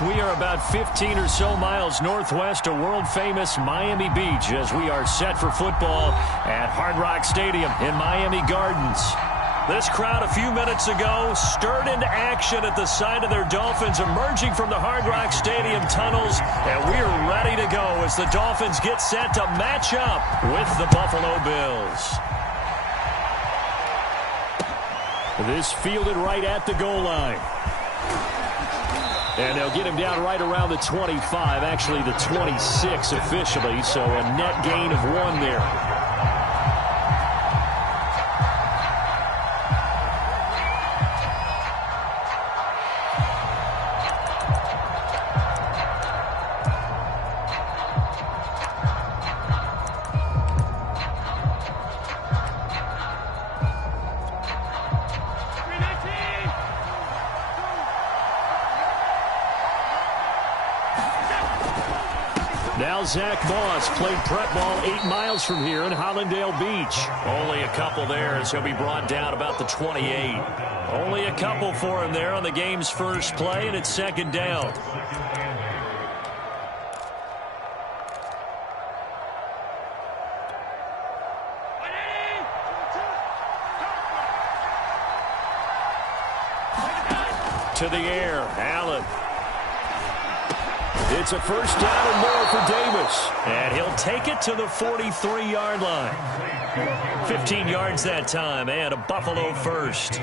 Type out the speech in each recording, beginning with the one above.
We are about 15 or so miles northwest of world-famous Miami Beach as we are set for football at Hard Rock Stadium in Miami Gardens. This crowd a few minutes ago stirred into action at the sight of their Dolphins emerging from the Hard Rock Stadium tunnels, and we are ready to go as the Dolphins get set to match up with the Buffalo Bills. This fielded right at the goal line. And they'll get him down right around the 25, actually the 26 officially, so a net gain of 1 there. Now Zach Moss played prep ball 8 miles from here in Hollandale Beach. Only a couple there as he'll be brought down about the 28. Only a couple for him there on the game's first play, and it's 2nd down. To the air, Allen. It's a first down and more for Davis. And he'll take it to the 43-yard line. 15 yards that time, and a Buffalo first.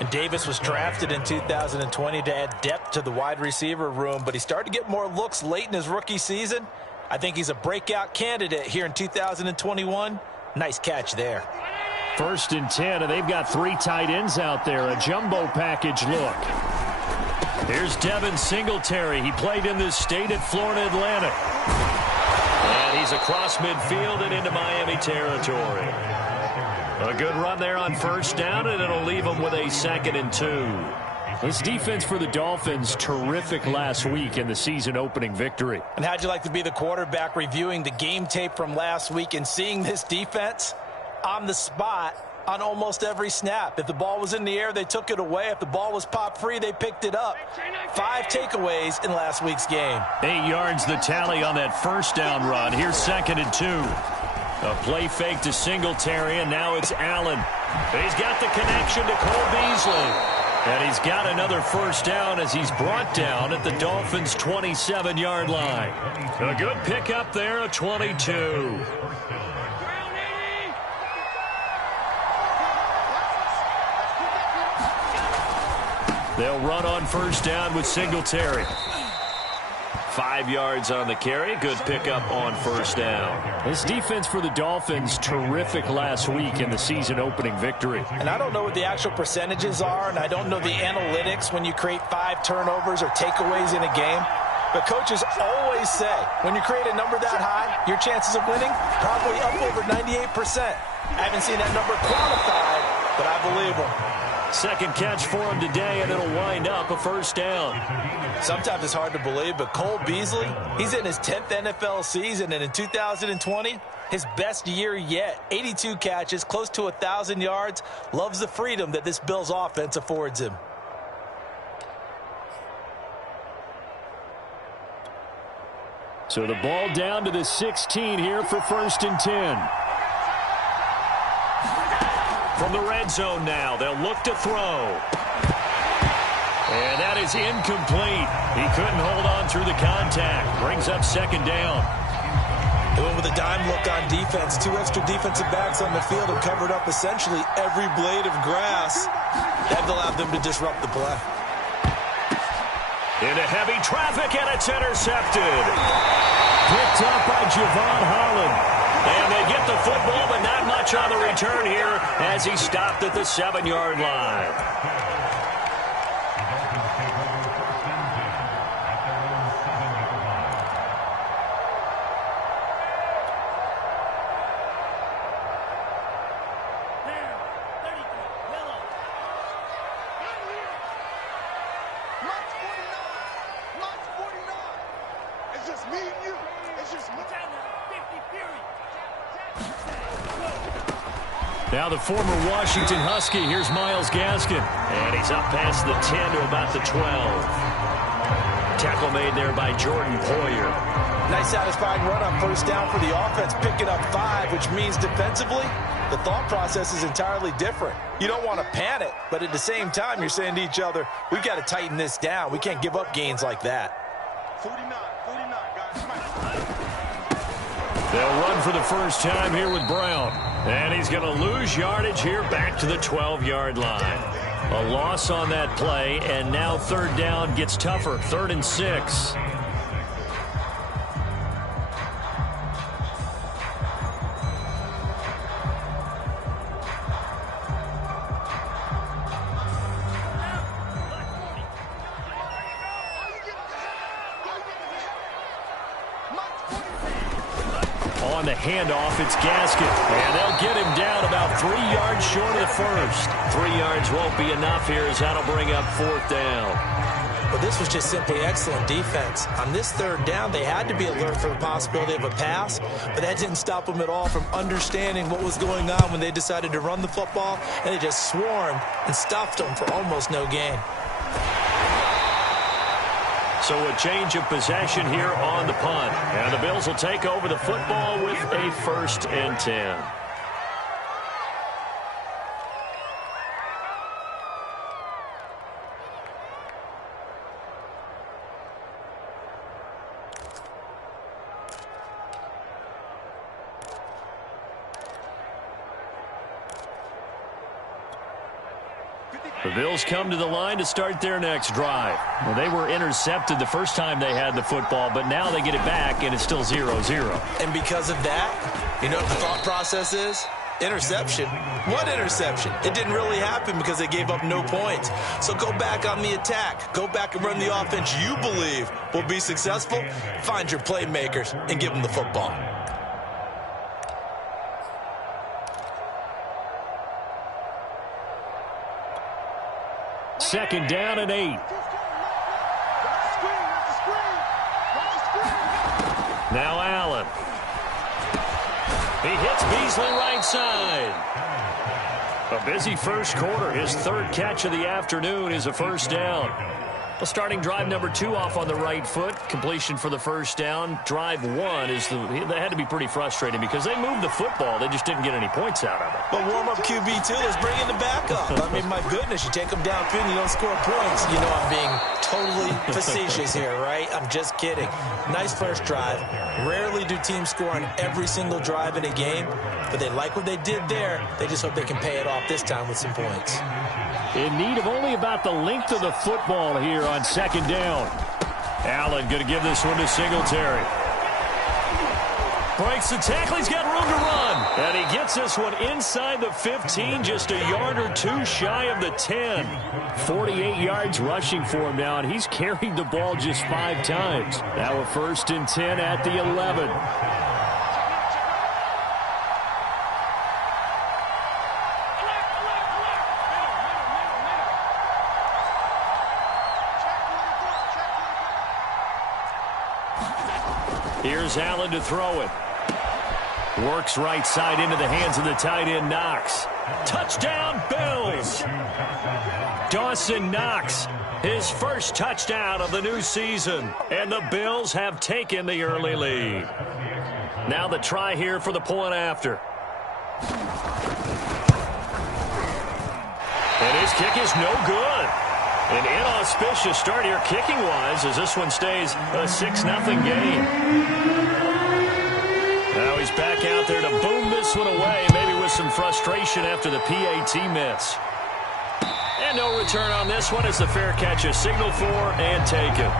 And Davis was drafted in 2020 to add depth to the wide receiver room, but he started to get more looks late in his rookie season. I think he's a breakout candidate here in 2021. Nice catch there. 1st and 10, and they've got 3 tight ends out there. A jumbo package look. Here's Devin Singletary. He played in this state at Florida Atlantic. And he's across midfield and into Miami territory. A good run there on 1st down, and it'll leave him with a 2nd and 2. This defense for the Dolphins, terrific last week in the season opening victory. And how'd you like to be the quarterback reviewing the game tape from last week and seeing this defense on the spot on almost every snap? If the ball was in the air, they took it away. If the ball was pop free, they picked it up. 5 takeaways in last week's game. 8 yards the tally on that 1st down run. Here's 2nd and 2. A play fake to Singletary, and now it's Allen. He's got the connection to Cole Beasley. And he's got another 1st down as he's brought down at the Dolphins' 27-yard line. A good pickup there, a 22. They'll run on 1st down with Singletary. 5 yards on the carry. Good pickup on 1st down. This defense for the Dolphins, terrific last week in the season opening victory. And I don't know what the actual percentages are, and I don't know the analytics when you create 5 turnovers or takeaways in a game. But coaches always say, when you create a number that high, your chances of winning probably up over 98%. I haven't seen that number quantified, but I believe them. 2nd catch for him today, and it'll wind up a 1st down. Sometimes it's hard to believe, but Cole Beasley, he's in his 10th NFL season, and in 2020, his best year yet. 82 catches, close to 1,000 yards. Loves the freedom that this Bills offense affords him. So the ball down to the 16 here for 1st and 10. From the red zone now, they'll look to throw. And that is incomplete. He couldn't hold on through the contact. Brings up 2nd down. Doing with a dime look on defense. 2 extra defensive backs on the field have covered up essentially every blade of grass. That allowed them to disrupt the play. Into heavy traffic, and it's intercepted. Picked up by Javon Holland. And they get the football, but not much on the return here as he stopped at the 7-yard line. Now the former Washington Husky, here's Myles Gaskin. And he's up past the 10 to about the 12. Tackle made there by Jordan Poyer. Nice satisfying run on first down for the offense, picking up 5, which means defensively, the thought process is entirely different. You don't want to panic, but at the same time, you're saying to each other, we've got to tighten this down. We can't give up gains like that. 49, guys. They'll run for the first time here with Brown. And he's going to lose yardage here back to the 12-yard line. A loss on that play, and now third down gets tougher. 3rd and 6. On the handoff, it's Gaskin. And they'll get him down about 3 yards short of the first. 3 yards won't be enough here as that'll bring up 4th down. Well, this was just simply excellent defense. On this 3rd down, they had to be alert for the possibility of a pass, but that didn't stop them at all from understanding what was going on when they decided to run the football, and they just swarmed and stuffed them for almost no gain. So a change of possession here on the punt. And the Bills will take over the football with a 1st and 10. The Bills come to the line to start their next drive. Well, they were intercepted the first time they had the football, but now they get it back, and it's still 0-0. And because of that, you know what the thought process is? Interception. What interception? It didn't really happen because they gave up no points. So go back on the attack. Go back and run the offense you believe will be successful. Find your playmakers and give them the football. Second down and 8. Now Allen. He hits Beasley right side. A busy first quarter. His 3rd catch of the afternoon is a first down. Well, starting drive number 2 off on the right foot. Completion for the first down. Drive 1 is that had to be pretty frustrating because they moved the football. They just didn't get any points out of it. But warm-up QB2, let's bring in the backup. I mean, my goodness, you take them downfield and you don't score points. You know I'm being totally facetious here, right? I'm just kidding. Nice first drive. Rarely do teams score on every single drive in a game, but they like what they did there. They just hope they can pay it off this time with some points. In need of only about the length of the football here on second down. Allen going to give this one to Singletary. Breaks the tackle. He's got room to run. And he gets this one inside the 15, just a yard or 2 shy of the 10. 48 yards rushing for him now, and he's carried the ball just 5 times. Now a 1st and 10 at the 11. Here's Allen to throw it. Works right side into the hands of the tight end, Knox. Touchdown, Bills! Dawson Knox, his first touchdown of the new season. And the Bills have taken the early lead. Now the try here for the point after. And his kick is no good. An inauspicious start here kicking-wise as this one stays a 6-0 game. Now he's back out there to boom this one away, maybe with some frustration after the PAT miss. And no return on this one as the fair catch is signaled for and taken.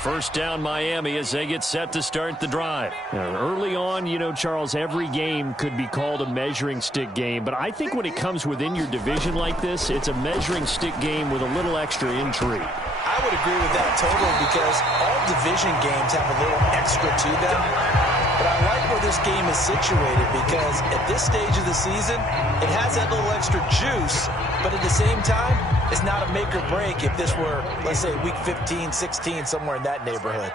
First down Miami as they get set to start the drive. Now, early on, you know, Charles, every game could be called a measuring stick game. But I think when it comes within your division like this, it's a measuring stick game with a little extra intrigue. I would agree with that totally because all division games have a little extra to them. But I like where this game is situated because at this stage of the season, it has that little extra juice, but at the same time, it's not a make or break if this were, let's say, week 15, 16, somewhere in that neighborhood.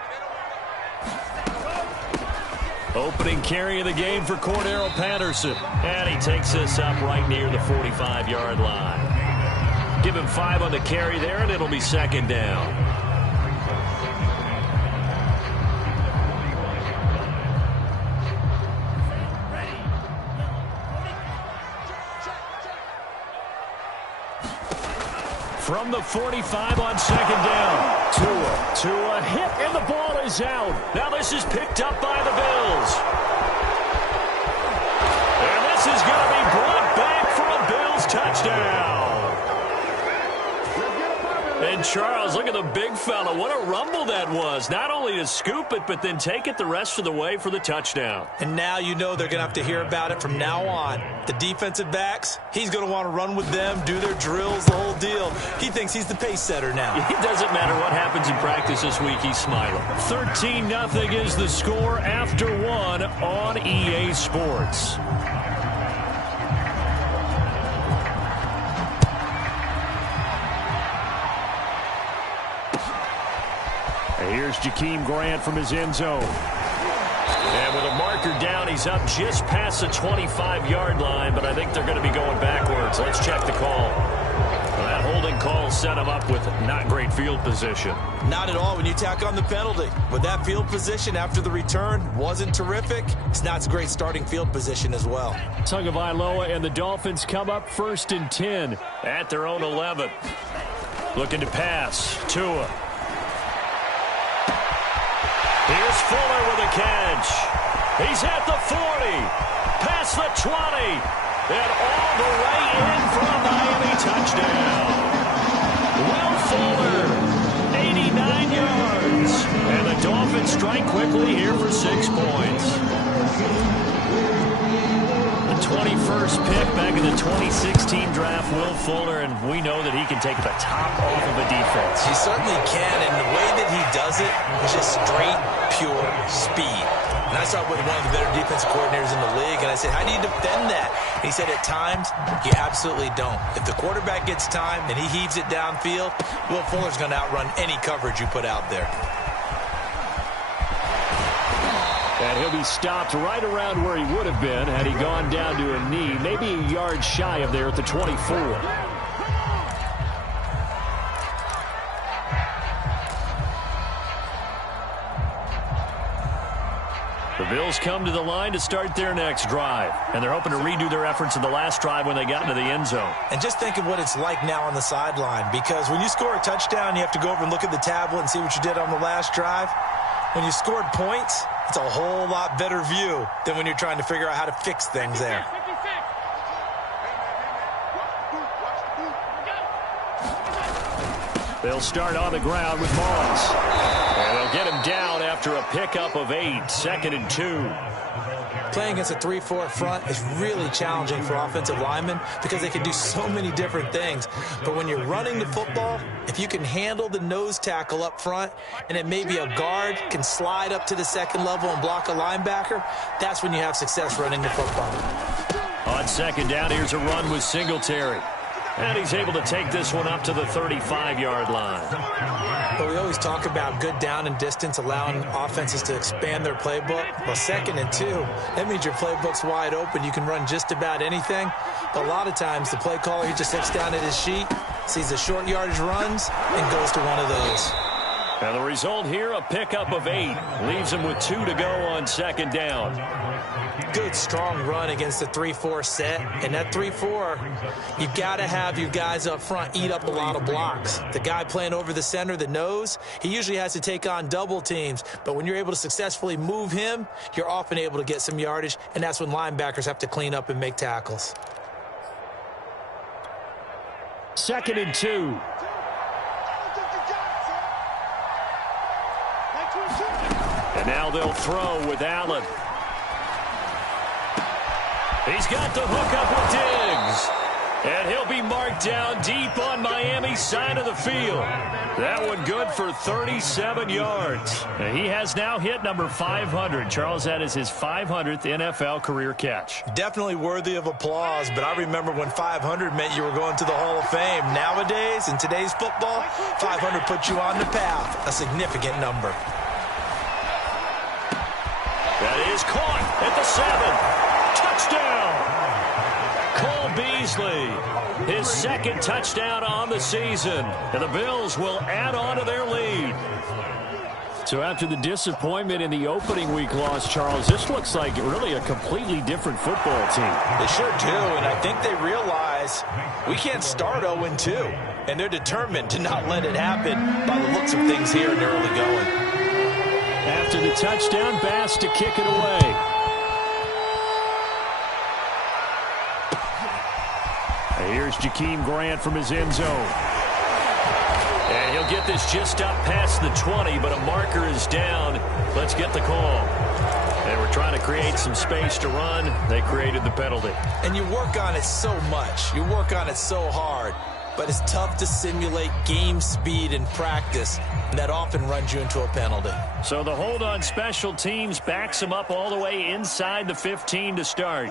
Opening carry of the game for Cordero Patterson. And he takes this up right near the 45-yard line. Give him 5 on the carry there, and it'll be second down. From the 45 on second down. Tua hit, and the ball is out. Now this is picked up by the Bills. And this is going to be brought back for a Bills touchdown. And Charles, look at the big fella. What a rumble that was. Not only to scoop it, but then take it the rest of the way for the touchdown. And now you know they're going to have to hear about it from now on. The defensive backs, he's going to want to run with them, do their drills, the whole deal. He thinks he's the pace setter now. It doesn't matter what happens in practice this week. He's smiling. 13-0 is the score after 1 on EA Sports. Here's Jakeem Grant from his end zone. And with a marker down, he's up just past the 25-yard line, but I think they're going to be going backwards. Let's check the call. That holding call set him up with not great field position. Not at all when you tack on the penalty. With that field position after the return wasn't terrific, it's not a great starting field position as well. Tagovailoa and the Dolphins come up 1st and 10 at their own 11. Looking to pass. Tua. Here's Fuller with a catch. He's at the 40, past the 20, and all the way in for a Miami touchdown. Will Fuller, 89 yards. And the Dolphins strike quickly here for 6 points. The 21st pick back in the 2016 draft, Will Fuller, and we know that he can take the top off of a defense. He certainly can, and the way that he does it is just straight, pure speed. And I saw it with one of the better defensive coordinators in the league, and I said, how do you defend that? And he said, at times, you absolutely don't. If the quarterback gets time and he heaves it downfield, Will Fuller's going to outrun any coverage you put out there. And he'll be stopped right around where he would have been had he gone down to a knee, maybe a yard shy of there at the 24. The Bills come to the line to start their next drive, and they're hoping to redo their efforts in the last drive when they got into the end zone. And just think of what it's like now on the sideline, because when you score a touchdown, you have to go over and look at the tablet and see what you did on the last drive. When you scored points, it's a whole lot better view than when you're trying to figure out how to fix things there. They'll start on the ground with Moss. And they'll get him down after a pickup of 8, 2nd and 2. Playing against a 3-4 front is really challenging for offensive linemen because they can do so many different things. But when you're running the football, if you can handle the nose tackle up front and then maybe a guard can slide up to the second level and block a linebacker, that's when you have success running the football. On second down, here's a run with Singletary. And he's able to take this one up to the 35-yard line. But we always talk about good down and distance, allowing offenses to expand their playbook. Well, 2nd and 2, that means your playbook's wide open. You can run just about anything. But a lot of times, the play caller, he just looks down at his sheet, sees the short yardage runs, and goes to one of those. And the result here, a pickup of 8. Leaves him with 2 to go on second down. Good, strong run against the 3-4 set. And that 3-4, you've got to have your guys up front eat up a lot of blocks. The guy playing over the center, the nose, he usually has to take on double teams. But when you're able to successfully move him, you're often able to get some yardage, and that's when linebackers have to clean up and make tackles. 2nd and 2. And now they'll throw with Allen. He's got the hook up with Diggs. And he'll be marked down deep on Miami's side of the field. That one good for 37 yards. And he has now hit number 500. Charles, that is his 500th NFL career catch. Definitely worthy of applause, but I remember when 500 meant you were going to the Hall of Fame. Nowadays, in today's football, 500 puts you on the path, a significant number. That is caught at the 7. Touchdown! Cole Beasley, his second touchdown on the season. And the Bills will add on to their lead. So after the disappointment in the opening week loss, Charles, this looks like really a completely different football team. They sure do, and I think they realize we can't start 0-2. And they're determined to not let it happen by the looks of things here in the early going. After the touchdown, Bass to kick it away. Here's Jakeem Grant from his end zone. And he'll get this just up past the 20, but a marker is down. Let's get the call. They were trying to create some space to run. They created the penalty. And you work on it so much. You work on it so hard. But it's tough to simulate game speed in practice. And that often runs you into a penalty. So the hold on special teams backs him up all the way inside the 15 to start.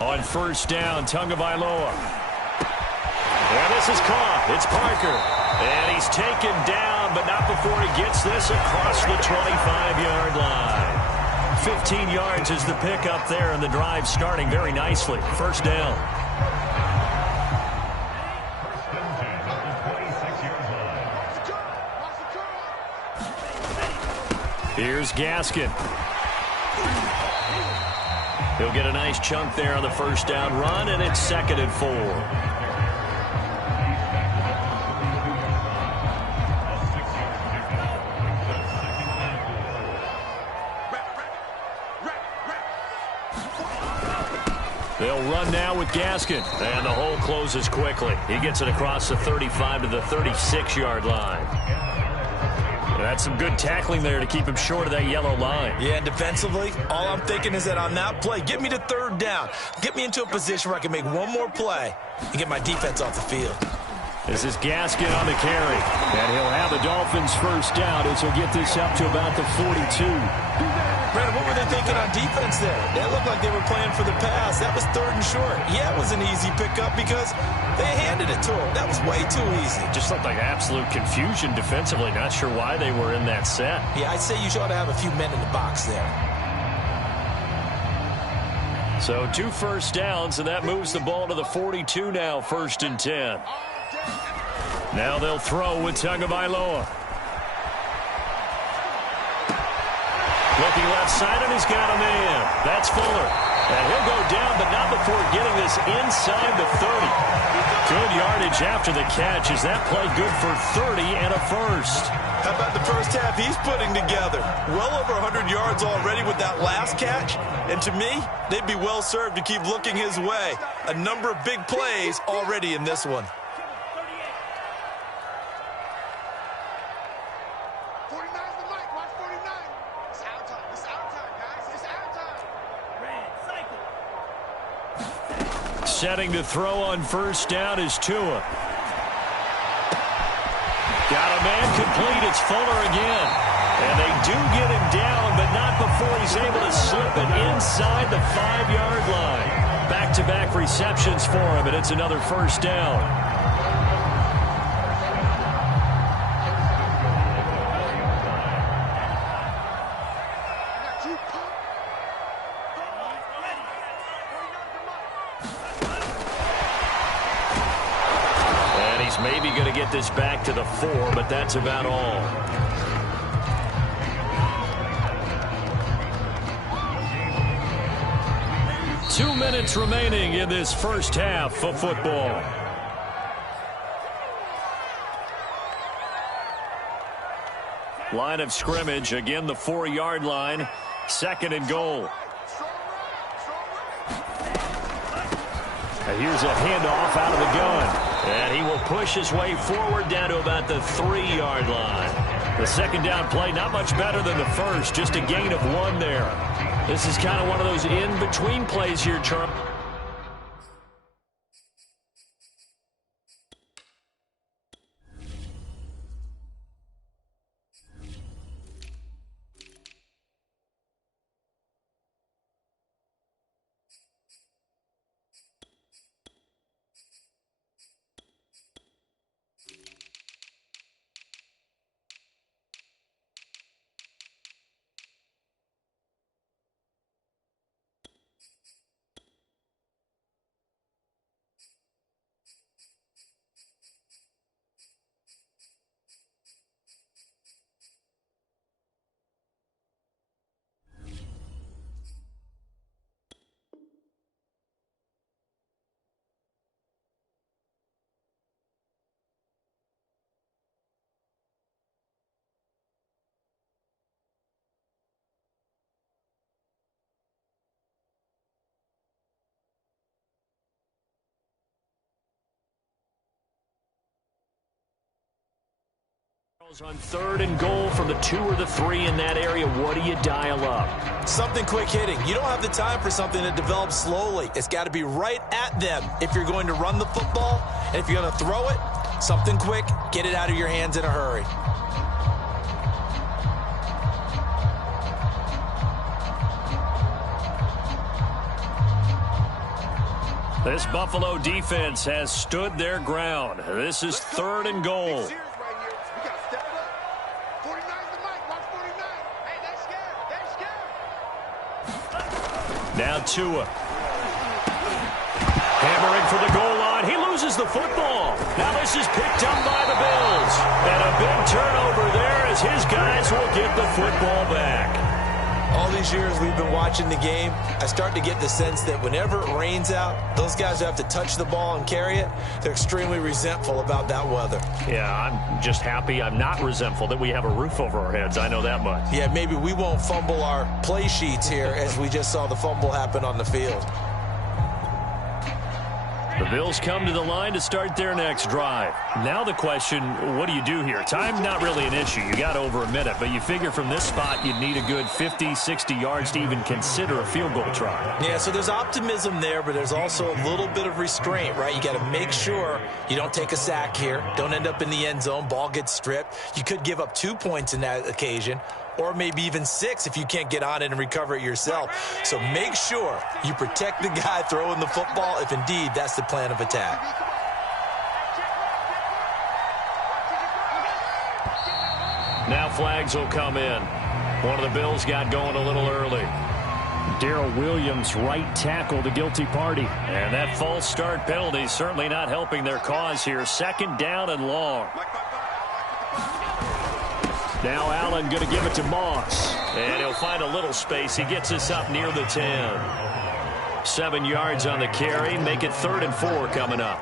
On first down, Tagovailoa. And this is caught. It's Parker. And he's taken down, but not before he gets this across the 25-yard line. 15 yards is the pickup there, and the drive starting very nicely. First down. Here's Gaskin. He'll get a nice chunk there on the first down run, and it's 2nd and 4. They'll run now with Gaskin, and the hole closes quickly. He gets it across the 35 to the 36-yard line. That's some good tackling there to keep him short of that yellow line. Yeah, and defensively, all I'm thinking is that on that play, get me to 3rd down. Get me into a position where I can make one more play and get my defense off the field. This is Gaskin on the carry. And he'll have the Dolphins first down as he'll get this up to about the 42. Brandon, what were they thinking on defense there? They looked like they were playing for the pass. That was 3rd and short. Yeah, it was an easy pickup because they handed it to him. That was way too easy. Just looked like absolute confusion defensively. Not sure why they were in that set. Yeah, I'd say you ought to have a few men in the box there. So 2 first downs, and that moves the ball to the 42 now, 1st and 10. Now they'll throw with Tagovailoa. Looking left side, and he's got a man. That's Fuller. And he'll go down, but not before getting this inside the 30. Good yardage after the catch. Is that play good for 30 and a first? How about the first half he's putting together? Well over 100 yards already with that last catch. And to me, they'd be well served to keep looking his way. A number of big plays already in this one. Setting to throw on first down is Tua. Got a man complete. It's Fuller again. And they do get him down, but not before he's able to slip it inside the 5-yard line. Back-to-back receptions for him, and it's another first down. Maybe going to get this back to the 4, but that's about all. Two minutes remaining in this first half of football. Line of scrimmage, again the 4-yard line, 2nd and goal. And here's a handoff out of the gun. And he will push his way forward down to about the 3-yard line. The second down play, not much better than the first, just a gain of 1 there. This is kind of one of those in-between plays here, Charles. On 3rd and goal from the 2 or the 3 in that area, what do you dial up? Something quick hitting. You don't have the time for something that develops slowly. It's got to be right at them if you're going to run the football. And if you're going to throw it, something quick, get it out of your hands in a hurry. This Buffalo defense has stood their ground. This is 3rd and goal. Now Tua. Hammering for the goal line. He loses the football. Now this is picked up by the Bills. And a big turnover there as his guys will get the football back. All these years we've been watching the game, I start to get the sense that whenever it rains out, those guys who have to touch the ball and carry it, they're extremely resentful about that weather. Yeah, I'm just happy I'm not resentful that we have a roof over our heads. I know that much. Yeah, maybe we won't fumble our play sheets here as we just saw the fumble happen on the field. The Bills come to the line to start their next drive. Now the question, what do you do here? Time, not really an issue. You got over a minute, but you figure from this spot you'd need a good 50, 60 yards to even consider a field goal try. Yeah, so there's optimism there, but there's also a little bit of restraint, right? You got to make sure you don't take a sack here. Don't end up in the end zone. Ball gets stripped. You could give up 2 points in that occasion, or maybe even 6 if you can't get on it and recover it yourself. So make sure you protect the guy throwing the football if indeed that's the plan of attack. Now flags will come in. One of the Bills got going a little early. Darrell Williams, right tackle, the guilty party. And that false start penalty certainly not helping their cause here. 2nd down and long. Now Allen going to give it to Moss. And he'll find a little space. He gets us up near the 10. 7 yards on the carry. Make it 3rd and 4 coming up.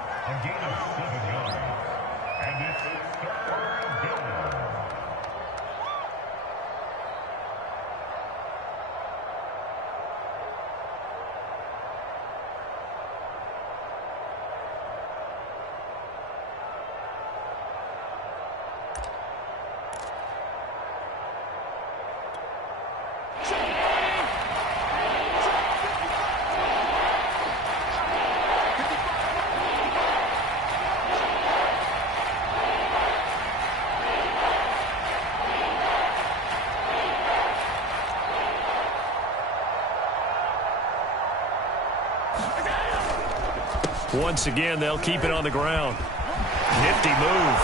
Once again, they'll keep it on the ground. Nifty move.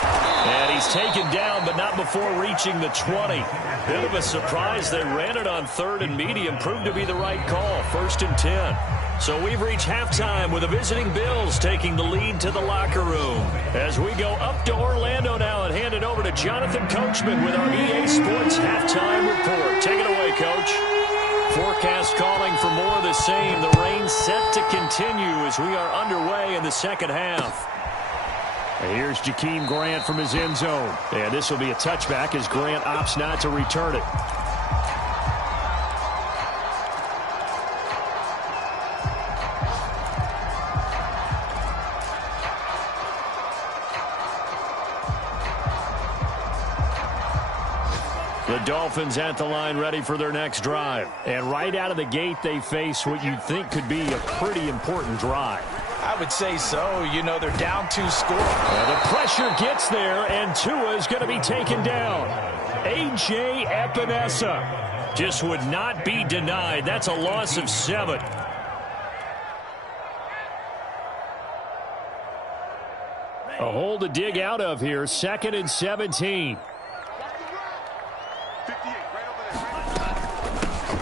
And he's taken down, but not before reaching the 20. Bit of a surprise. They ran it on 3rd and medium. Proved to be the right call. 1st and 10. So we've reached halftime with the visiting Bills taking the lead to the locker room. As we go up to Orlando now and hand it over to Jonathan Coachman with our EA Sports Halftime Report. Take it away, Coach. Forecast calling for more of the same. The rain set to continue as we are underway in the second half. And here's Jakeem Grant from his end zone. And this will be a touchback as Grant opts not to return it. The Dolphins at the line ready for their next drive. And right out of the gate, they face what you'd think could be a pretty important drive. I would say so. You know, they're down 2 scores. The pressure gets there, and Tua is going to be taken down. A.J. Epinesa just would not be denied. That's a loss of 7. A hole to dig out of here. 2nd and 17.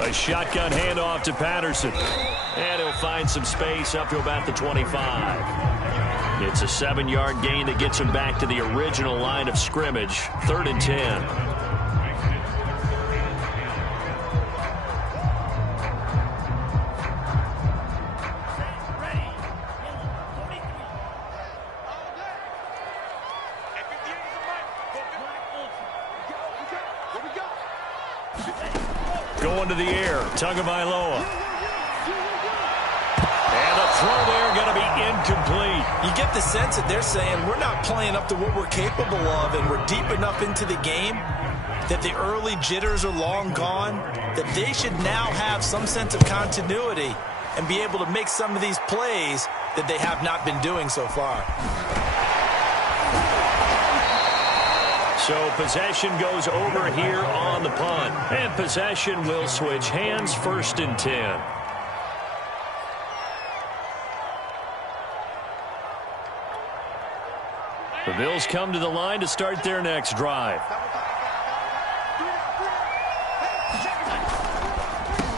A shotgun handoff to Patterson. And he'll find some space up to about the 25. It's a 7-yard gain that gets him back to the original line of scrimmage. 3rd and 10. Going to the air, Tagovailoa. And a throw there going to be incomplete. You get the sense that they're saying we're not playing up to what we're capable of, and we're deep enough into the game that the early jitters are long gone, that they should now have some sense of continuity and be able to make some of these plays that they have not been doing so far. So possession goes over here on the punt. And possession will switch hands. 1st and 10. The Bills come to the line to start their next drive.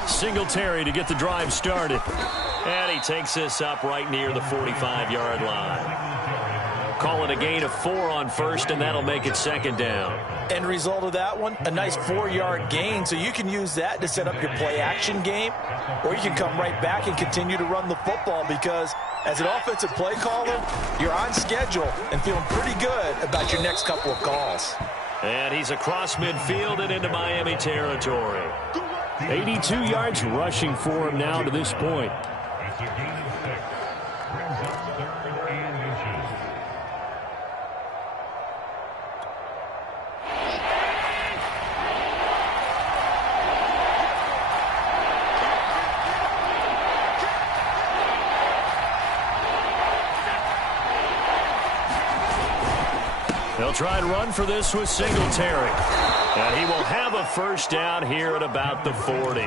Singletary to get the drive started. And he takes this up right near the 45-yard line. Call it a gain of 4 on 1st, and that'll make it 2nd down. End result of that one, a nice 4-yard gain, so you can use that to set up your play-action game, or you can come right back and continue to run the football because as an offensive play caller, you're on schedule and feeling pretty good about your next couple of calls. And he's across midfield and into Miami territory. 82 yards rushing for him now to this point. They'll try and run for this with Singletary. And he will have a 1st down here at about the 40.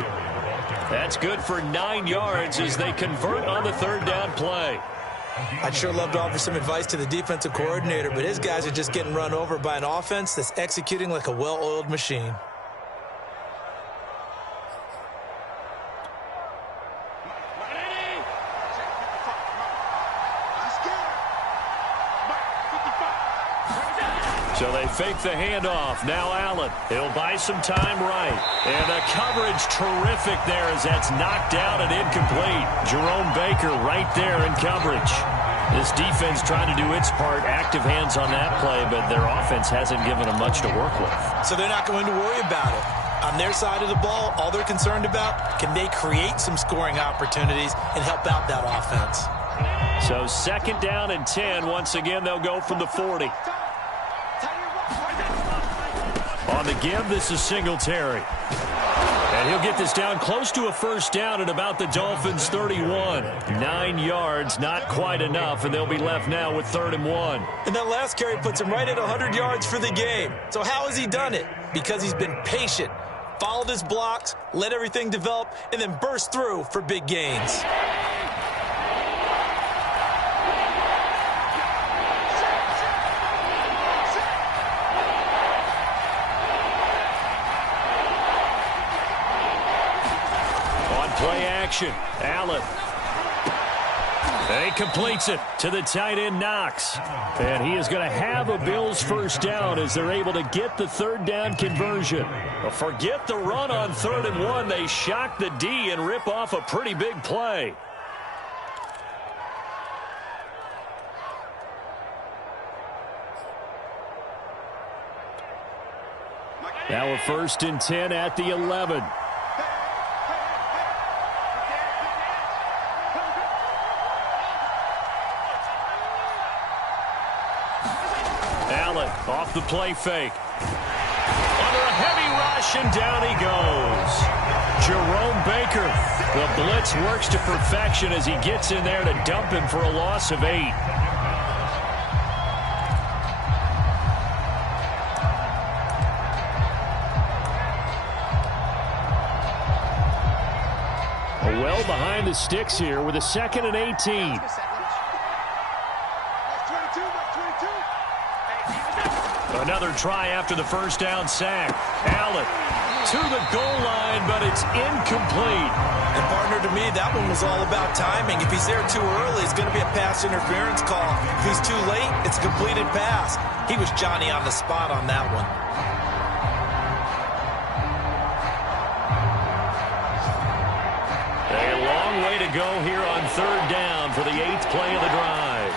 That's good for 9 yards as they convert on the 3rd down play. I'd sure love to offer some advice to the defensive coordinator, but his guys are just getting run over by an offense that's executing like a well-oiled machine. So they fake the handoff. Now Allen. He'll buy some time right. And the coverage terrific there as that's knocked down and incomplete. Jerome Baker right there in coverage. This defense trying to do its part. Active hands on that play, but their offense hasn't given them much to work with. So they're not going to worry about it. On their side of the ball, all they're concerned about, can they create some scoring opportunities and help out that offense? So 2nd down and 10. Once again, they'll go from the 40. On the give, this is Singletary. And he'll get this down close to a 1st down at about the Dolphins' 31. 9 yards, not quite enough, and they'll be left now with 3rd and 1. And that last carry puts him right at 100 yards for the game. So how has he done it? Because he's been patient, followed his blocks, let everything develop, and then burst through for big gains. Play action. Allen. And he completes it to the tight end, Knox. And he is going to have a Bills 1st down as they're able to get the 3rd down conversion. But forget the run on 3rd and 1. They shock the D and rip off a pretty big play. Now a 1st and 10 at the 11. Allen off the play fake. Under a heavy Crashing down he goes. Jerome Baker. The blitz works to perfection as he gets in there to dump him for a loss of 8. Well behind the sticks here with a 2nd and 18. Another try after the first down sack. Allen to the goal line, but it's incomplete. And partner, to me, that one was all about timing. If he's there too early, it's going to be a pass interference call. If he's too late, it's a completed pass. He was Johnny on the spot on that one. A long way to go here on 3rd down for the 8th play of the drive.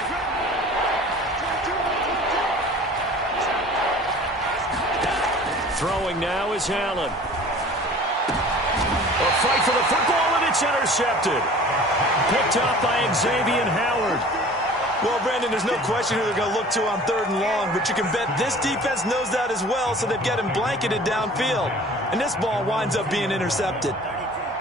Throwing now is Allen. A fight for the football, and it's intercepted. Picked up by Xavier Howard. Well, Brandon, there's no question who they're going to look to on 3rd and long, but you can bet this defense knows that as well, so they've got him blanketed downfield. And this ball winds up being intercepted.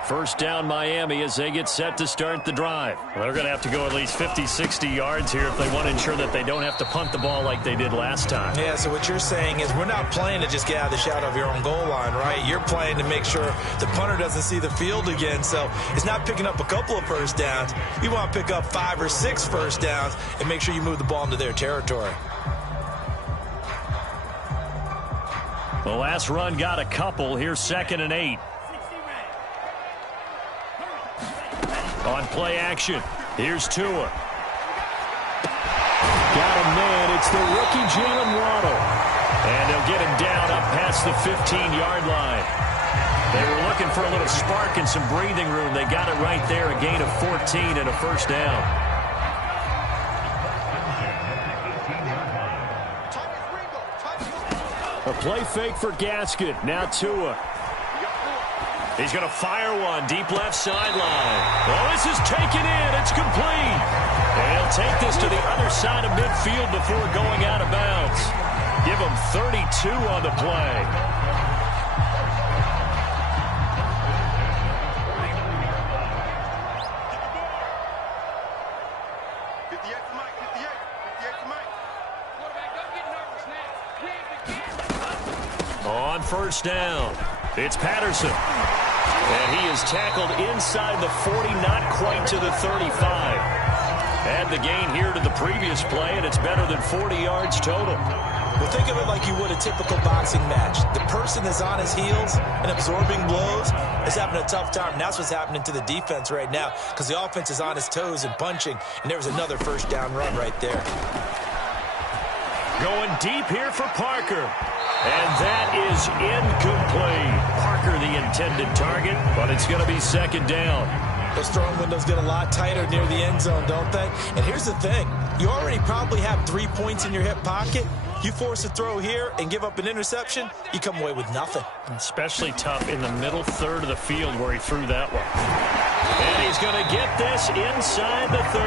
First down Miami as they get set to start the drive. Well, they're going to have to go at least 50, 60 yards here if they want to ensure that they don't have to punt the ball like they did last time. Yeah, so what you're saying is we're not playing to just get out of the shadow of your own goal line, right? You're playing to make sure the punter doesn't see the field again. So it's not picking up a couple of first downs. You want to pick up 5 or 6 first downs and make sure you move the ball into their territory. The last run got a couple. Here's 2nd and 8. On play action, here's Tua. Got him man, it's the rookie Jalen Waddle. And they'll get him down up past the 15-yard line. They were looking for a little spark and some breathing room. They got it right there, a gain of 14 and a first down. A play fake for Gaskin, now Tua. He's going to fire one deep left sideline. Oh, this is taken in. It's complete. And he'll take this to the other side of midfield before going out of bounds. Give him 32 on the play. On first down, it's Patterson. And he is tackled inside the 40, not quite to the 35. Add the gain here to the previous play, and it's better than 40 yards total. Well, think of it like you would a typical boxing match. The person is on his heels and absorbing blows is having a tough time. And that's what's happening to the defense right now because the offense is on his toes and punching. And there's another first down run right there. Going deep here for Parker. And that is incomplete. Parker the intended target, but it's going to be 2nd down. Those throwing windows get a lot tighter near the end zone, don't they? And here's the thing. You already probably have 3 points in your hip pocket. You force a throw here and give up an interception, you come away with nothing. Especially tough in the middle third of the field where he threw that one. And he's going to get this inside the 30.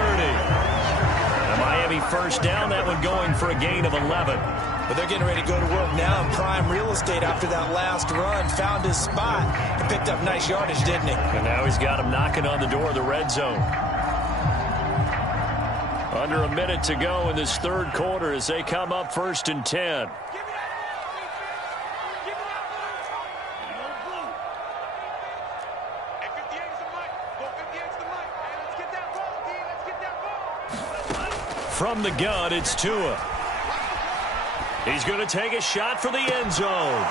The Miami first down, that one going for a gain of 11. But they're getting ready to go to work now in prime real estate after that last run. Found his spot and picked up nice yardage, didn't he? And now he's got him knocking on the door of the red zone. Under a minute to go in this 3rd quarter as they come up 1st and 10. From the gun, it's Tua. He's going to take a shot for the end zone.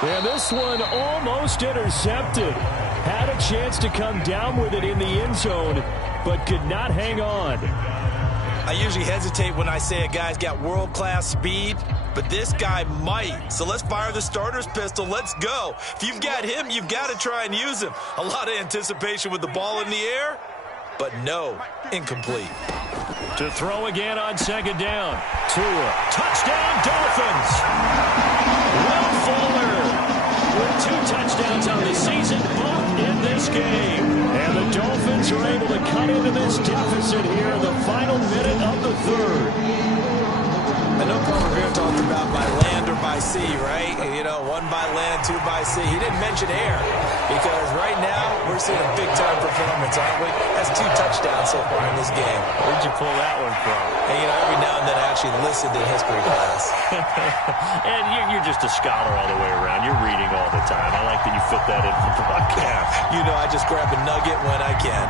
And this one almost intercepted. Had a chance to come down with it in the end zone, but could not hang on. I usually hesitate when I say a guy's got world-class speed, but this guy might. So let's fire the starter's pistol. Let's go. If you've got him, you've got to try and use him. A lot of anticipation with the ball in the air, but no, incomplete. To throw again on 2nd down. Tua. Touchdown, Dolphins. Will Fuller with 2 touchdowns on the season, both in this game. And the Dolphins are able to cut into this deficit here in the final minute of the 3rd. I know Paul Revere talked about by land or by sea, right? You know, one by land, two by sea. He didn't mention air because right now we're seeing a big-time performance, aren't we? That's 2 touchdowns so far in this game. Where'd you pull that one from? And, you know, every now and then I actually listened in history class. And you're just a scholar all the way around. You're reading all the time. I like that you fit that in for broadcast. You know, I just grab a nugget when I can.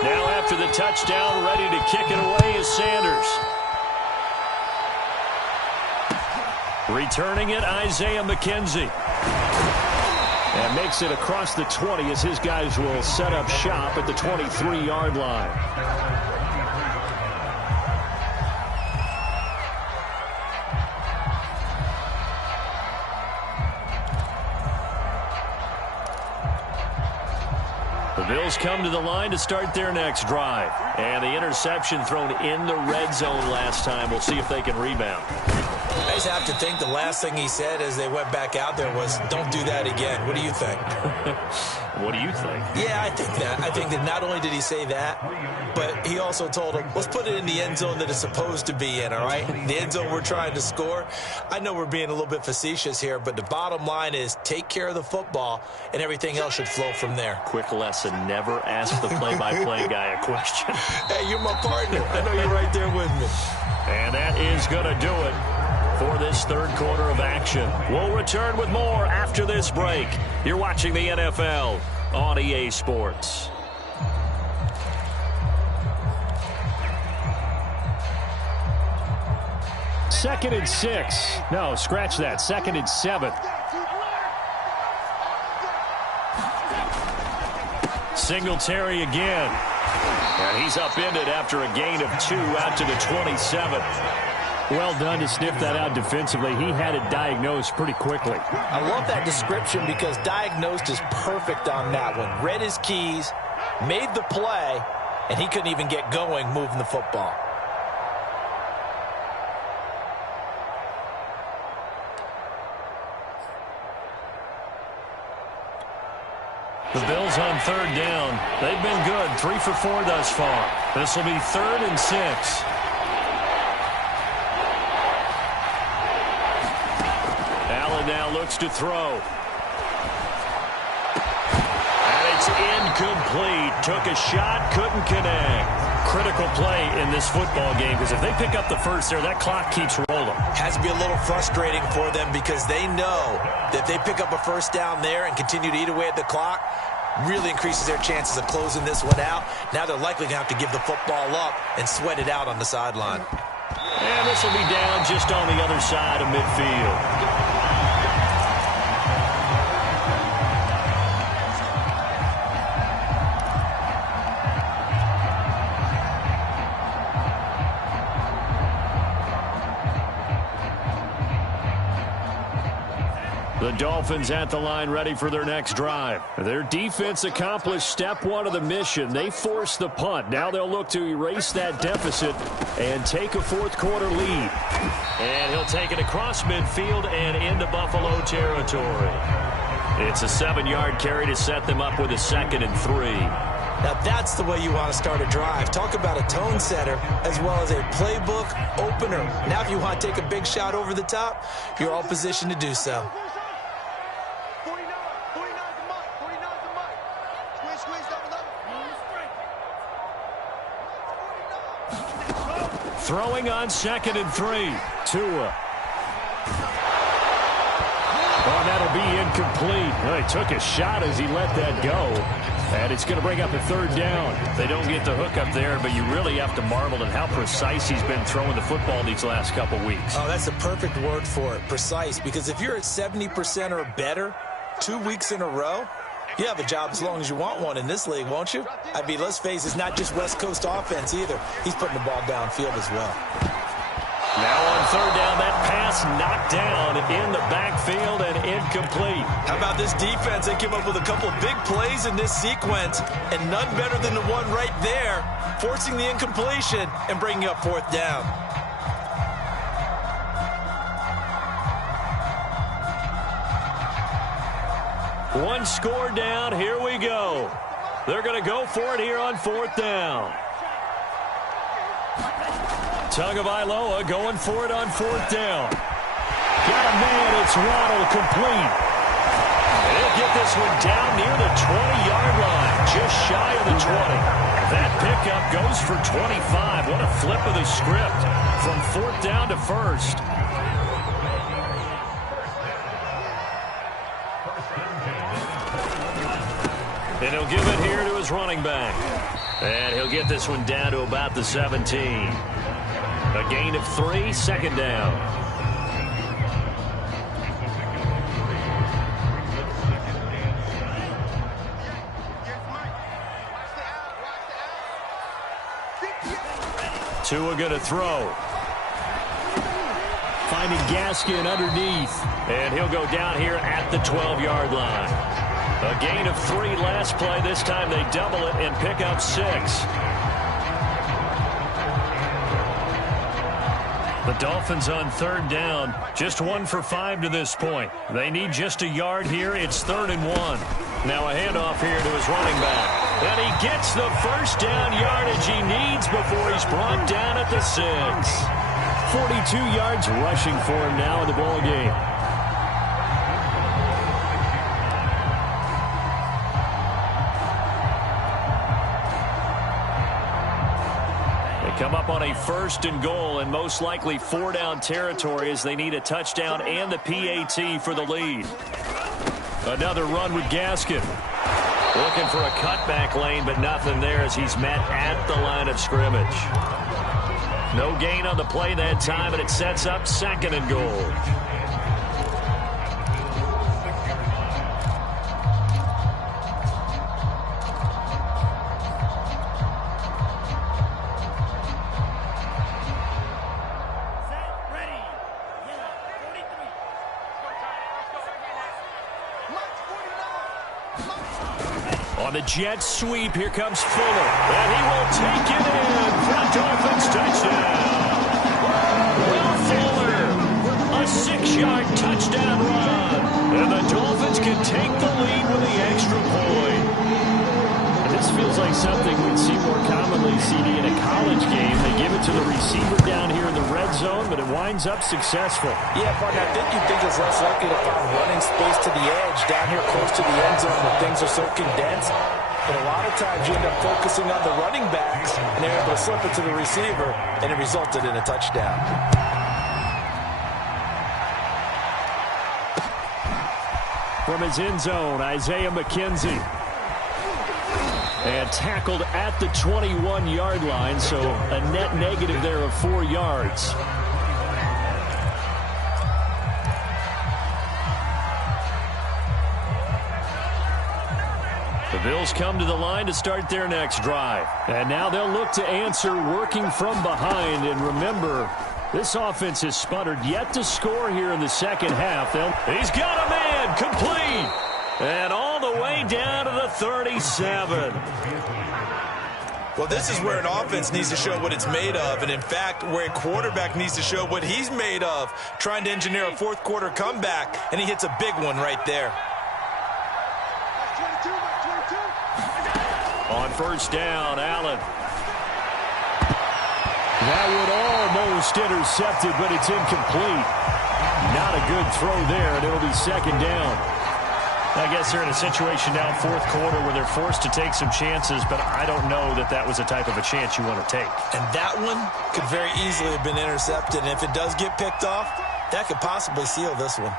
Now after the touchdown, ready to kick it away is Sanders. Returning it, Isaiah McKenzie. And makes it across the 20 as his guys will set up shop at the 23-yard line. The Bills come to the line to start their next drive. And the interception thrown in the red zone last time. We'll see if they can rebound. I just have to think the last thing he said as they went back out there was, don't do that again. What do you think? What do you think? Yeah, I think that. I think that not only did he say that, but he also told him, let's put it in the end zone that it's supposed to be in, all right? The end zone we're trying to score. I know we're being a little bit facetious here, but the bottom line is take care of the football, and everything else should flow from there. Quick lesson, never ask the play-by-play guy a question. Hey, you're my partner. I know you're right there with me. And that is going to do it for this third quarter of action. We'll return with more after this break. You're watching the NFL on EA Sports. Second and 6. No, scratch that. Second and 7. Singletary again. And he's upended after a gain of 2 out to the 27. Well done to sniff that out defensively. He had it diagnosed pretty quickly. I love that description because diagnosed is perfect on that one. Read his keys, made the play, and he couldn't even get going moving the football. The Bills on third down. They've been good. 3 for 4 thus far. This will be 3rd and 6. Allen now looks to throw. And it's incomplete. Took a shot, couldn't connect. Critical play in this football game because if they pick up the first there, that clock keeps rolling. Has to be a little frustrating for them because they know that if they pick up a first down there and continue to eat away at the clock, really increases their chances of closing this one out. Now they're likely going to have to give the football up and sweat it out on the sideline. And this will be down just on the other side of midfield. The Dolphins at the line ready for their next drive. Their defense accomplished step 1 of the mission. They forced the punt. Now they'll look to erase that deficit and take a fourth quarter lead. And he'll take it across midfield and into Buffalo territory. It's a 7-yard carry to set them up with a 2nd and 3. Now that's the way you want to start a drive. Talk about a tone setter as well as a playbook opener. Now if you want to take a big shot over the top, you're all positioned to do so. Throwing on 2nd and 3. Tua. Oh, that'll be incomplete. Well, he took a shot as he let that go. And it's going to bring up a 3rd down. They don't get the hook up there, but you really have to marvel at how precise he's been throwing the football these last couple weeks. Oh, that's the perfect word for it, precise. Because if you're at 70% or better 2 weeks in a row, you have a job as long as you want one in this league, won't you? I mean, let's face it, it's not just West Coast offense either. He's putting the ball downfield as well. Now on 3rd down, that pass knocked down in the backfield and incomplete. How about this defense? They came up with a couple of big plays in this sequence, and none better than the one right there, forcing the incompletion and bringing up 4th down. One score down. Here we go. They're going to go for it here on 4th down. Tagovailoa going for it on 4th down. Got a man. It's Waddle complete. He'll get this one down near the 20-yard line, just shy of the 20. That pickup goes for 25. What a flip of the script from 4th down to 1st. And he'll give it here to his running back. And he'll get this one down to about the 17. A gain of 3, 2nd down. Tua going to throw. Finding Gaskin underneath. And he'll go down here at the 12-yard line. A gain of 3 last play. This time they double it and pick up 6. The Dolphins on 3rd down. Just 1 for 5 to this point. They need just a yard here. It's 3rd and 1. Now a handoff here to his running back. And he gets the 1st down yardage he needs before he's brought down at the 6. 42 yards rushing for him now in the ball game. Come up on a 1st and goal and most likely 4-down territory as they need a touchdown and the PAT for the lead. Another run with Gaskin. Looking for a cutback lane, but nothing there as he's met at the line of scrimmage. No gain on the play that time, and it sets up 2nd and goal. On the jet sweep, here comes Fuller. And he will take it in for a Dolphins touchdown. Will Fuller, a 6-yard touchdown run. And the Dolphins can take the lead with the extra point. And this feels like something we'd see more commonly, CD, in a college game. They give it to the receiver down here in the red zone, but it winds up successful. Yeah, partner, I think you'd think it's less likely to find running space to the edge down here close to the end zone where things are so condensed. But a lot of times you end up focusing on the running backs, and they're able to slip it to the receiver, and it resulted in a touchdown. From his end zone, Isaiah McKenzie. And tackled at the 21-yard line, so a net negative there of 4 yards. The Bills come to the line to start their next drive. And now they'll look to answer working from behind. And remember, this offense has sputtered yet to score here in the second half. He's got a man complete. And all the way down to the 37. Well, this is where an offense needs to show what it's made of. And, in fact, where a quarterback needs to show what he's made of. Trying to engineer a fourth-quarter comeback, and he hits a big one right there. On 1st down, Allen. That would almost intercepted, but it's incomplete. Not a good throw there, and it'll be 2nd down. I guess they're in a situation now, 4th quarter, where they're forced to take some chances, but I don't know that that was the type of a chance you want to take. And that one could very easily have been intercepted, and if it does get picked off, that could possibly seal this one.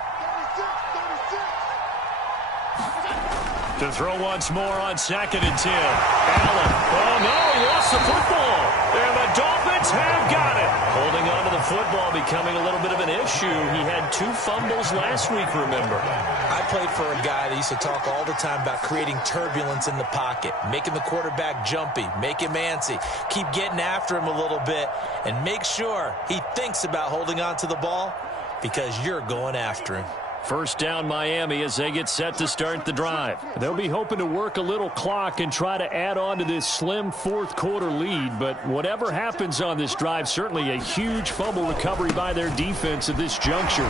To throw once more on 2nd and 10. Allen. Oh, no, he lost the football. And the Dolphins have got it. Holding on to the football becoming a little bit of an issue. He had 2 fumbles last week, remember. I played for a guy that used to talk all the time about creating turbulence in the pocket, making the quarterback jumpy, make him antsy, keep getting after him a little bit, and make sure he thinks about holding on to the ball because you're going after him. 1st down Miami as they get set to start the drive. They'll be hoping to work a little clock and try to add on to this slim 4th quarter lead. But whatever happens on this drive, certainly a huge fumble recovery by their defense at this juncture.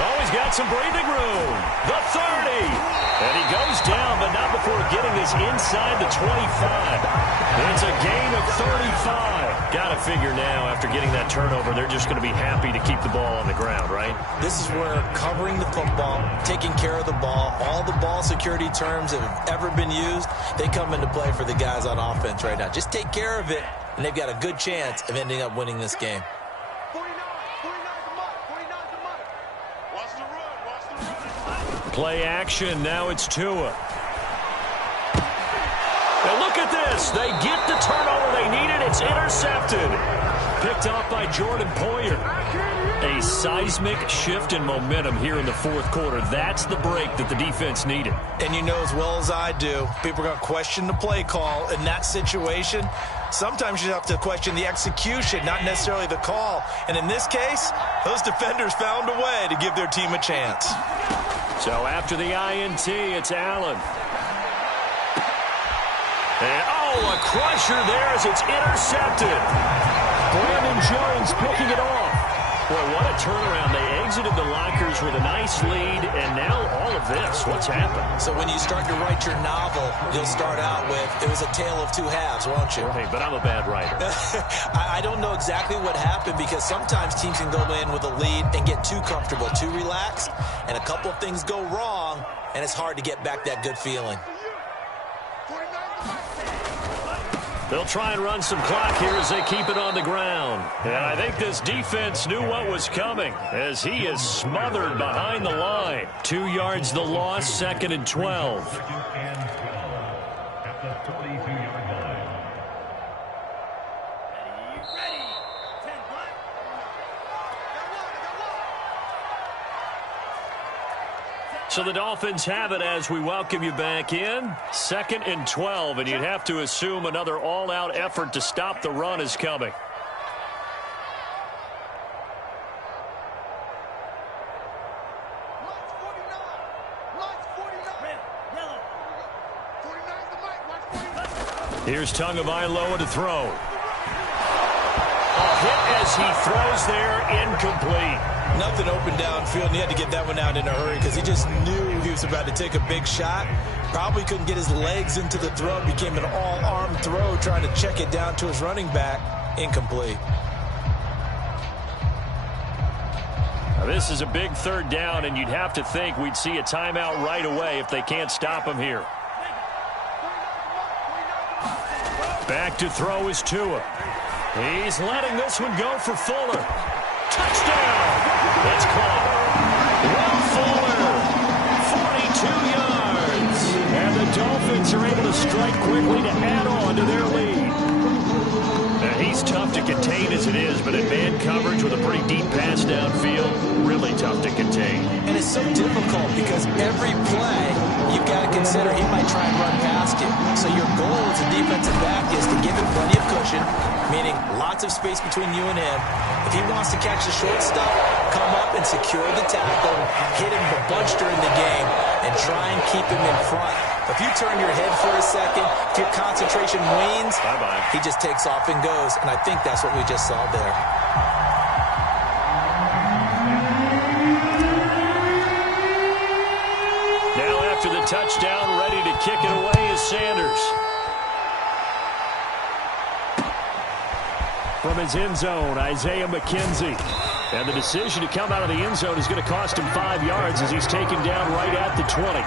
Oh, he's got some breathing room. The 30. And he goes down, but not before getting his is inside the 25. It's a gain of 35. Got to figure now, after getting that turnover, they're just going to be happy to keep the ball on the ground, right? This is where covering the football, taking care of the ball, all the ball security terms that have ever been used, they come into play for the guys on offense right now. Just take care of it, and they've got a good chance of ending up winning this game. 49 the mark. 49 the mark. Watch the run. Watch the run. Play action. Now it's Tua. Now look at this. They get the turnover they needed. It's intercepted. Picked off by Jordan Poyer. A seismic shift in momentum here in the fourth quarter. That's the break that the defense needed. And you know as well as I do, people are going to question the play call in that situation. Sometimes you have to question the execution, not necessarily the call. And in this case, those defenders found a way to give their team a chance. So after the INT, it's Allen. And, oh, a crusher there as it's intercepted. Brandon Jones picking it off. Boy, what a turnaround. They exited the lockers with a nice lead, and now all of this. What's happened? So when you start to write your novel, you'll start out with, it was a tale of two halves, won't you? Right, but I'm a bad writer. I don't know exactly what happened, because sometimes teams can go in with a lead and get too comfortable, too relaxed, and a couple of things go wrong, and it's hard to get back that good feeling. They'll try and run some clock here as they keep it on the ground. And I think this defense knew what was coming as he is smothered behind the line. 2 yards the loss, 2nd and 12. So the Dolphins have it as we welcome you back in. 2nd and 12, and you'd have to assume another all-out effort to stop the run is coming. Here's Tagovailoa to throw. A hit as he throws there, incomplete. Nothing open downfield, and he had to get that one out in a hurry because he just knew he was about to take a big shot. Probably couldn't get his legs into the throw. It became an all-arm throw trying to check it down to his running back. Incomplete. Now this is a big 3rd down, and you'd have to think we'd see a timeout right away if they can't stop him here. Back to throw is Tua. He's letting this one go for Fuller. Touchdown! It's caught. Will Fuller, 42 yards. And the Dolphins are able to strike quickly to add on to their lead. Now, he's tough to contain as it is, but in man coverage with a pretty deep pass downfield, really tough to contain. And it's so difficult because every play you've got to consider he might try and run past you. So your goal as a defensive back is to give him plenty of cushion, meaning lots of space between you and him. If he wants to catch the short stuff, come up and secure the tackle, hit him a bunch during the game, and try and keep him in front. If you turn your head for a second, if your concentration wanes, bye-bye. He just takes off and goes, and I think that's what we just saw there. Now after the touchdown, ready to kick it away is Sanders. From his end zone, Isaiah McKenzie. And the decision to come out of the end zone is going to cost him 5 yards as he's taken down right at the 20.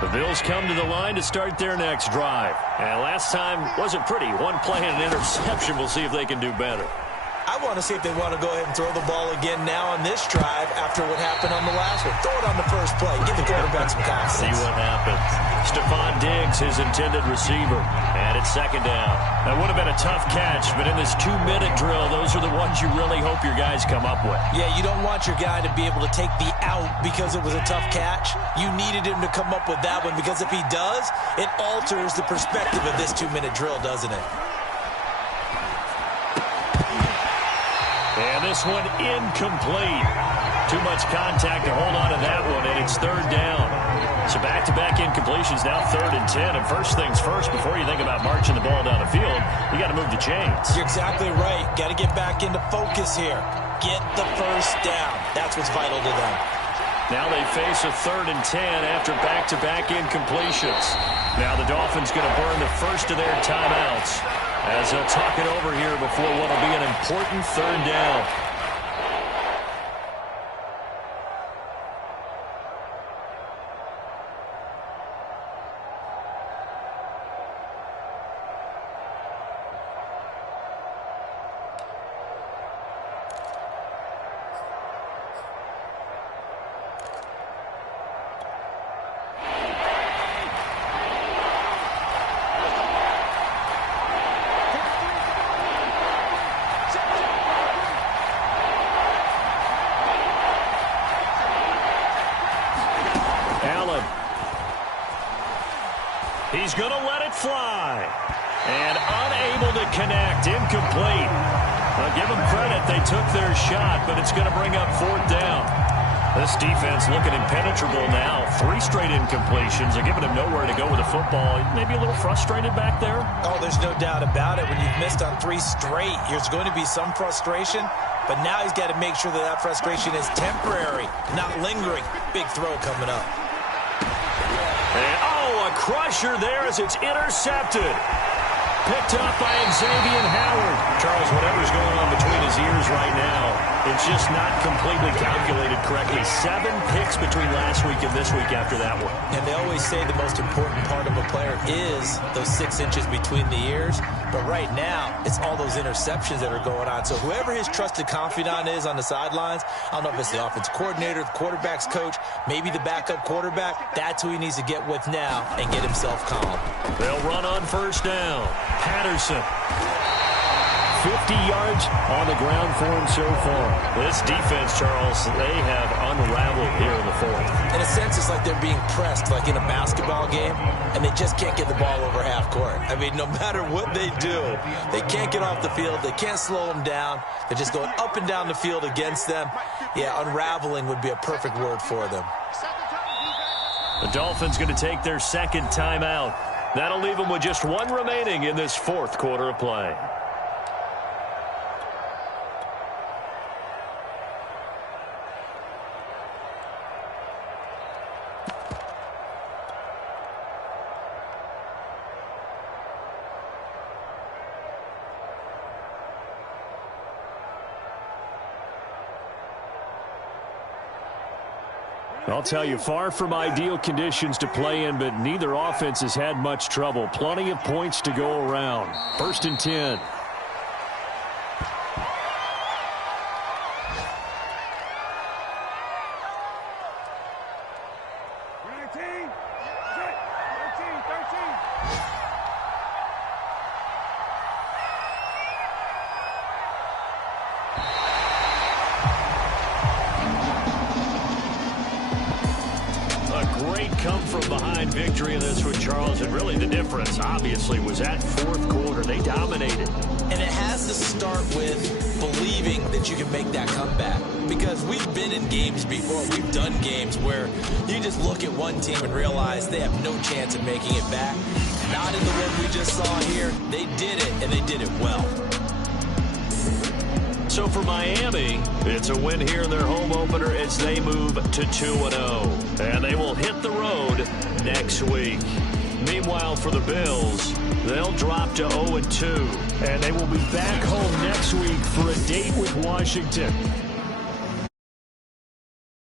The Bills come to the line to start their next drive. And last time wasn't pretty. One play and an interception. We'll see if they can do better. I want to see if they want to go ahead and throw the ball again now on this drive after what happened on the last one. Throw it on the first play. Give the quarterback some confidence. See what happens. Stephon Diggs, his intended receiver. And it's 2nd down. That would have been a tough catch, but in this 2-minute drill, those are the ones you really hope your guys come up with. Yeah, you don't want your guy to be able to take the out because it was a tough catch. You needed him to come up with that one because if he does, it alters the perspective of this 2-minute drill, doesn't it? And this one incomplete. Too much contact to hold on to that one, and it's 3rd down. So back-to-back incompletions incompletions, now 3rd and 10. And first things first, before you think about marching the ball down the field, you got to move the chains. You're exactly right. Got to get back into focus here. Get the first down. That's what's vital to them. Now they face a 3rd and 10 after back-to-back incompletions. Now the Dolphins going to burn the first of their timeouts as they'll talk it over here before what will be an important 3rd down. He's going to let it fly. And unable to connect. Incomplete. I'll give them credit. They took their shot, but it's going to bring up 4th down. This defense looking impenetrable now. 3 straight incompletions. They're giving him nowhere to go with the football. Maybe a little frustrated back there? Oh, there's no doubt about it. When you've missed on 3 straight, there's going to be some frustration. But now he's got to make sure that that frustration is temporary, not lingering. Big throw coming up. And, a crusher there as it's intercepted. Picked up by Xavier Howard. Charles, whatever's going on between his ears right now, it's just not completely calculated correctly. 7 picks between last week and this week after that one. And they always say the most important part of a player is those 6 inches between the ears. But right now, it's all those interceptions that are going on. So whoever his trusted confidant is on the sidelines, I don't know if it's the offensive coordinator, the quarterback's coach, maybe the backup quarterback, that's who he needs to get with now and get himself calm. They'll run on 1st down. Patterson. 50 yards on the ground for him so far. This defense, Charles, they have unraveled here in the 4th. In a sense, it's like they're being pressed, like in a basketball game, and they just can't get the ball over half court. I mean, no matter what they do, they can't get off the field. They can't slow them down. They're just going up and down the field against them. Yeah, unraveling would be a perfect word for them. The Dolphins going to take their 2nd timeout. That'll leave them with just 1 remaining in this 4th quarter of play. I'll tell you, far from ideal conditions to play in, but neither offense has had much trouble. Plenty of points to go around. 1st and 10. Come-from-behind victory in this one, Charles, and really the difference, obviously, was that 4th quarter. They dominated. And it has to start with believing that you can make that comeback. Because we've been in games before, we've done games where you just look at one team and realize they have no chance of making it back. Not in the one we just saw here. They did it, and they did it well. So for Miami, it's a win here in their home opener as they move to 2-0. And they will hit the road next week. Meanwhile, for the Bills, they'll drop to 0-2. And they will be back home next week for a date with Washington.